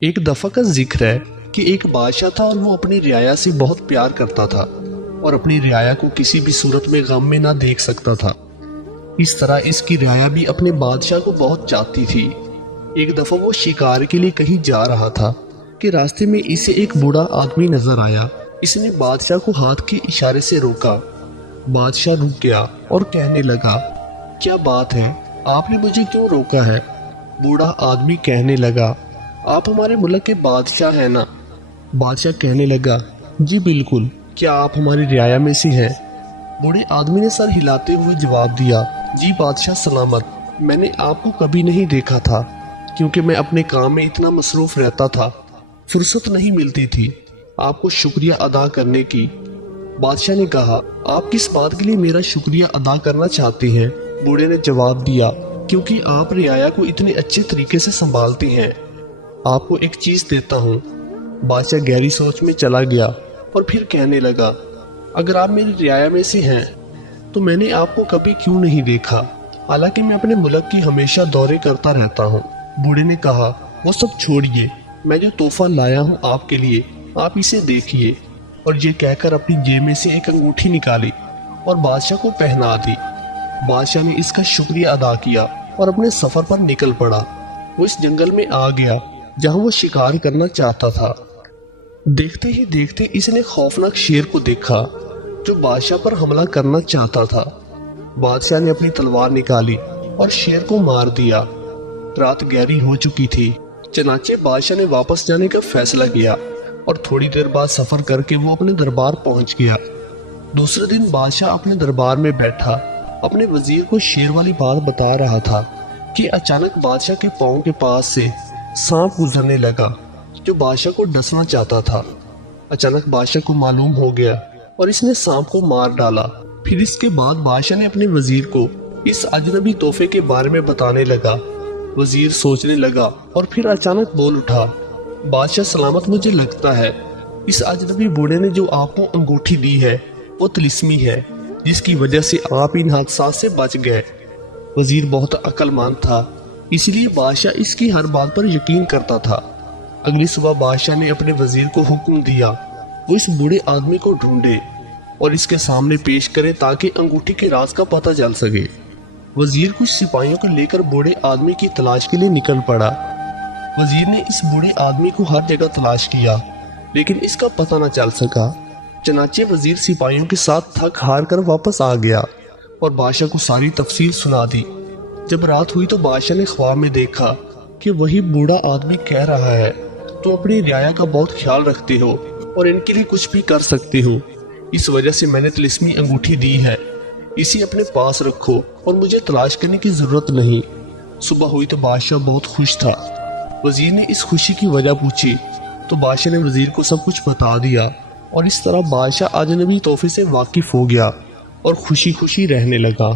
ایک دفعہ کا ذکر ہے کہ ایک بادشاہ تھا اور وہ اپنی رعایا سے بہت پیار کرتا تھا اور اپنی رعایا کو کسی بھی صورت میں غم میں نہ دیکھ سکتا تھا۔ اس طرح اس کی رعایا بھی اپنے بادشاہ کو بہت چاہتی تھی۔ ایک دفعہ وہ شکار کے لیے کہیں جا رہا تھا کہ راستے میں اسے ایک بوڑھا آدمی نظر آیا۔ اس نے بادشاہ کو ہاتھ کے اشارے سے روکا۔ بادشاہ رک گیا اور کہنے لگا، کیا بات ہے، آپ نے مجھے کیوں روکا ہے؟ بوڑھا آدمی کہنے لگا، آپ ہمارے ملک کے بادشاہ ہیں نا؟ بادشاہ کہنے لگا، جی بالکل، کیا آپ ہماری رعایا میں سے ہیں؟ بوڑھے آدمی نے سر ہلاتے ہوئے جواب دیا، جی بادشاہ سلامت، میں نے آپ کو کبھی نہیں دیکھا تھا کیونکہ میں اپنے کام میں اتنا مصروف رہتا تھا، فرصت نہیں ملتی تھی آپ کو شکریہ ادا کرنے کی۔ بادشاہ نے کہا، آپ کس بات کے لیے میرا شکریہ ادا کرنا چاہتے ہیں؟ بوڑھے نے جواب دیا، کیونکہ آپ رعایا کو اتنے اچھے طریقے سے سنبھالتی ہیں۔ آپ کو ایک چیز دیتا ہوں۔ بادشاہ گہری سوچ میں چلا گیا اور پھر کہنے لگا، اگر آپ میری رعایا میں سے ہیں تو میں نے آپ کو کبھی کیوں نہیں دیکھا، حالانکہ میں اپنے ملک کی ہمیشہ دورے کرتا رہتا ہوں۔ بوڑھے نے کہا، وہ سب چھوڑیے، میں جو تحفہ لایا ہوں آپ کے لیے، آپ اسے دیکھیے۔ اور یہ کہہ کر اپنی جیب میں سے ایک انگوٹھی نکالی اور بادشاہ کو پہنا دی۔ بادشاہ نے اس کا شکریہ ادا کیا اور اپنے سفر پر نکل پڑا۔ وہ اس جنگل میں آ گیا جہاں وہ شکار کرنا چاہتا تھا۔ دیکھتے ہی دیکھتے اس نے خوفناک شیر کو دیکھا جو بادشاہ پر حملہ کرنا چاہتا تھا۔ بادشاہ نے اپنی تلوار نکالی اور شیر کو مار دیا۔ رات گہری ہو چکی تھی، چنانچہ بادشاہ نے واپس جانے کا فیصلہ کیا اور تھوڑی دیر بعد سفر کر کے وہ اپنے دربار پہنچ گیا۔ دوسرے دن بادشاہ اپنے دربار میں بیٹھا اپنے وزیر کو شیر والی بات بتا رہا تھا کہ اچانک بادشاہ کے پاؤں کے پاس سے سانپ گزرنے لگا جو بادشاہ کو ڈسنا چاہتا تھا۔ اچانک بادشاہ کو معلوم ہو گیا اور اس نے سانپ کو مار ڈالا۔ پھر اس کے بعد بادشاہ نے اپنے وزیر کو اس اجنبی تحفے کے بارے میں بتانے لگا۔ وزیر سوچنے لگا اور پھر اچانک بول اٹھا، بادشاہ سلامت، مجھے لگتا ہے اس اجنبی بوڑھے نے جو آپ کو انگوٹھی دی ہے وہ طلسمی ہے، جس کی وجہ سے آپ ان حادثات سے بچ گئے۔ وزیر بہت عقل مند تھا، اس لیے بادشاہ اس کی ہر بات پر یقین کرتا تھا۔ اگلی صبح بادشاہ نے اپنے وزیر کو حکم دیا وہ اس بوڑھے آدمی کو ڈھونڈے اور اس کے سامنے پیش کرے تاکہ انگوٹھی کے راز کا پتہ چل سکے۔ وزیر کچھ سپاہیوں کو لے کر بوڑھے آدمی کی تلاش کے لیے نکل پڑا۔ وزیر نے اس بوڑھے آدمی کو ہر جگہ تلاش کیا لیکن اس کا پتہ نہ چل سکا۔ چنانچہ وزیر سپاہیوں کے ساتھ تھک ہار کر واپس آ گیا اور بادشاہ کو ساری تفصیل سنا دی۔ جب رات ہوئی تو بادشاہ نے خواب میں دیکھا کہ وہی بوڑھا آدمی کہہ رہا ہے، تو اپنی رعایا کا بہت خیال رکھتے ہو اور ان کے لیے کچھ بھی کر سکتے ہو، اس وجہ سے میں نے طلسمی انگوٹھی دی ہے، اسے اپنے پاس رکھو اور مجھے تلاش کرنے کی ضرورت نہیں۔ صبح ہوئی تو بادشاہ بہت خوش تھا۔ وزیر نے اس خوشی کی وجہ پوچھی تو بادشاہ نے وزیر کو سب کچھ بتا دیا اور اس طرح بادشاہ اجنبی تحفے سے واقف ہو گیا اور خوشی خوشی رہنے لگا۔